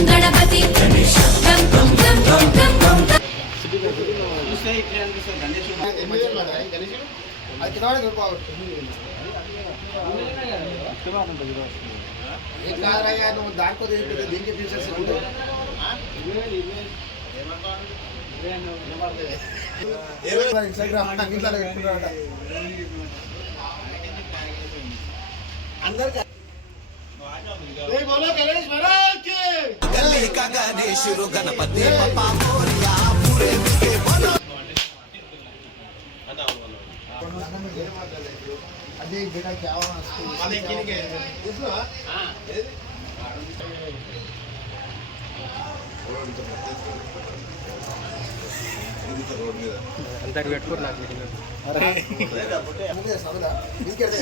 గణపతి గం గం గం గం గం గం గం అది ఏం కాదయ్యా నువ్వు దానికో తెలియదు దీనికి ఫీచర్స్ ఇన్స్టాగ్రామ్ ఇంట్లో పెట్టుకున్నాడట అందరికి गली का गणेश रो गणपति पप्पा मोरिया पूरे के बोलो अरे बेटा क्या हुआ అంతకు పెట్టుకుని నాకు ముందే సరదా నీకెడదే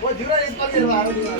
What do you want to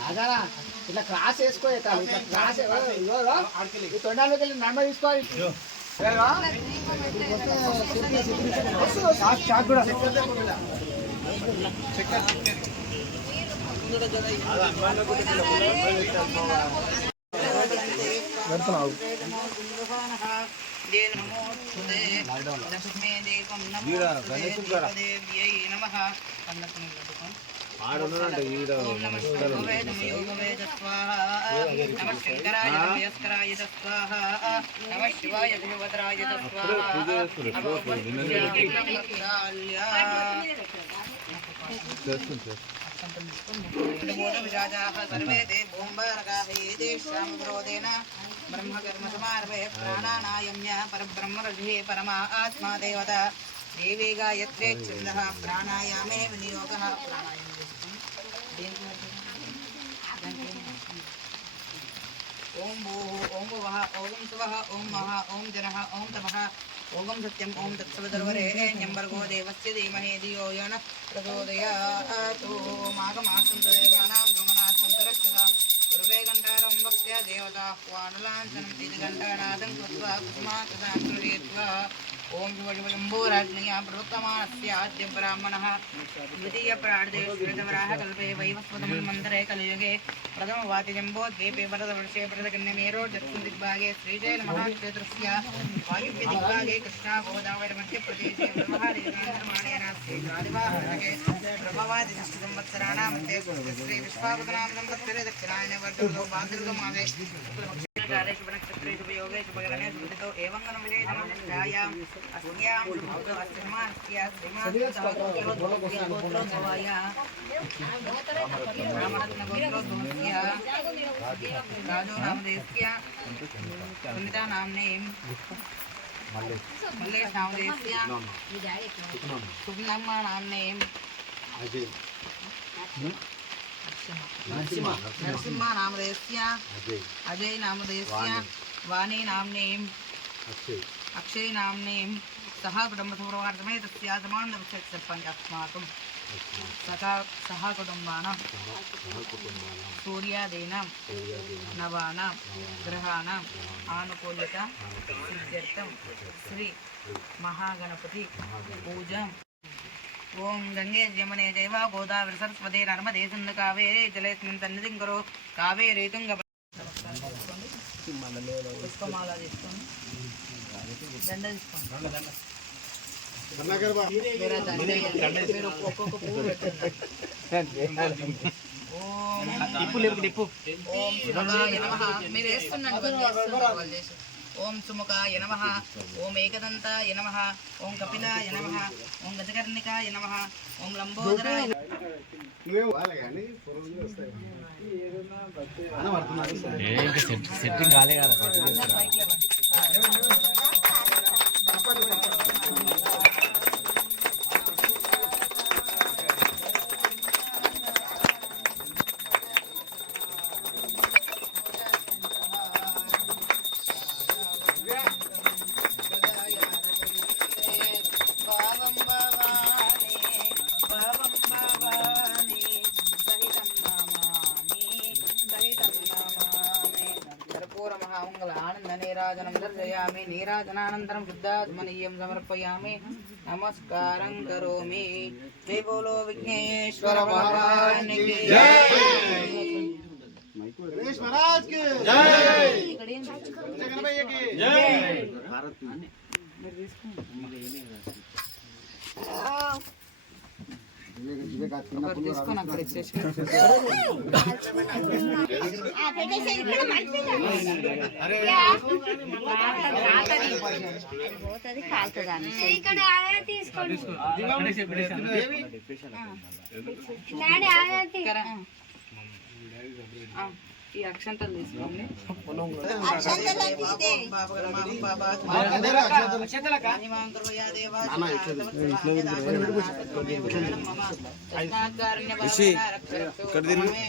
రాజారా ఇట్లా క్రాస్ వేసుకో ఇట్లా క్రాస్ ఇగో, ఇగో, ఈ తొండాలోకి వెళ్ళి నడమ తీసుకోవాలి సర్వే తే భూంబారకాహేదేశాం క్రోధేన బ్రహ్మకర్మ సమార్వే ప్రాణానాయమ్య పరబ్రహ్మరథే పరమా ఆత్మా దేవత దేవీ గాయత్రే ఛంద ప్రాణాయామే వినియోగ ప్రాణాయామం చేస్తాం ఓం భూ ఓం భువ ఓం శివ ఓం మహ ఓం జన ఓం తమ ఓం సత్యం ఓం తత్సవితుర్వరేణ్యం భర్గో దేవస్య ధీమహే ధియో యో నః ప్రచోదయాత్ మాఘమాసం దేవానాం గమనార్థం రక్షత పూర్వే గంటారం భక్త్యా దేవతాహ్వానులాంఛనం ఇది గంటానాదం కృత్వా కుసుమాకృతాం గృహీత్వా ఓం శివశంభోరాజ్ఞయా ప్రవృత్తమానస్య ఆద్య బ్రాహ్మణः. ద్వితీయ ప్రార్థే శ్రీతవరాహ కల్పే వైవస్వతమన్వంతరే కలియుగే. ప్రథమ వాతిజంబో ద్వీపే వరదవర్షే వరదకన్యమేరో దక్షిణ దిగ్భాగే శ్రీజైన మహాక్షేత్రస్య వాయువ్య దిగ్భాగే కృష్ణా గోదావరి कालेषु वनक्षत्रेषु वियोगेषु भगवने सुन्दतो एवङ्गनं विलेदनस्यायाम् अस्यां भूतो अस्मास्या श्रीमास्तोत्रोद्भवाय ब्राह्मणत्नगोत्रोद्भवस्य राजो नामदेस्य सुनिता नाम्ने मल्लेश नामदेस्य सुब्रह्मा नाम्ने నరసింహ. నరసింహ నామధేస్య. అజయ్. నామధేస్య. వాణి. నామ్నే. అక్షయ్. నామ్నే. సహా కుటుంబసౌరవార్థమే తస్యా సమాన్ నమస్కరిస్తాను అస్మాకం. సహా సహా కుటుంబానాం. సూర్యాదీనాం. నవానాం. గ్రహాణం ఆనుకూల్యత. సిద్ధ్యర్థం. శ్రీ మహాగణపతి. పూజ. ఓం గంగే యమునే జైవ గోదావరి సరస్వతి నర్మదే సింధు కావేరి జలేస్మిన్ సన్నిధిం కరో కావేరి తుంగ ఓం నమః మీరు వేస్తున్నాను ఓం సుముఖాయ నమః ఓం ఏకదంతాయ నమః ఓం కపిలాయ నమః ఓం గజకర్ణికాయ నమః ఓం లంబోదరాయ సెట్టింగ్ కాలే కదా नीराजनानन्तरं बुद्धात्मनीयं समर्पयामि। नमस्कारं करोमि। जय बोलो विघ्नेश्वर भगवान् की। जय! महाराज की। जय जय भारत में ఒకటి తీసుకొని ఇక్కడ తీసుకోండి డాడీ ఆగా ఈ అక్షంతలు తీసుకోండి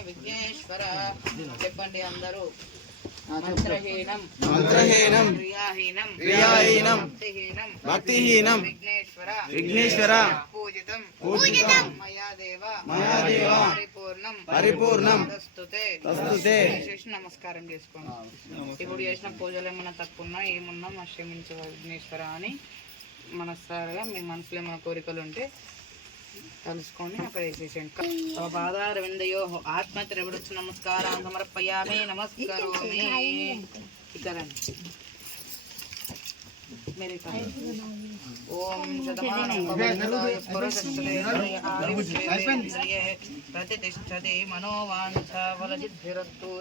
విఘ్నేశ్వర. చెప్పండి అందరూ. మంత్రహీనం. మంత్రహీనం. క్రియాహీనం. క్రియాహీనం. భక్తిహీనం. భక్తిహీనం. విఘ్నేశ్వర. విఘ్నేశ్వర. పూజితం. పూజితం. మయా దేవ మయా దేవ పరిపూర్ణం. పరిపూర్ణం. తస్తుతే. తస్తుతే. చేసి నమస్కారం చేసుకోండి. ఇప్పుడు చేసిన పూజలు ఏమైనా తక్కువ ఉన్నా ఏమున్నా మా క్షమించ విఘ్నేశ్వర అని మనసారిగా మీ మనసులో ఏమైనా కోరికలు ఉంటే కలుసుకొని అక్కడ వేసేసేయండి. తమ పాదార విందయో ఆత్మత్రివృత్స నమస్కారం సమర్పయామి నమస్కరోమి. ఇక్కడ. మీరు. ఓం శతమానం భవతులాయ పురుషశ్రేష్ఠయ ఆయుష్యేంద్రియే ప్రతిష్టతి మనోవాంఛ ఫలసిద్ధిరస్తు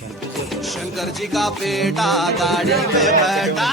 शंकर जी का बेटा गाड़ी में बैठा।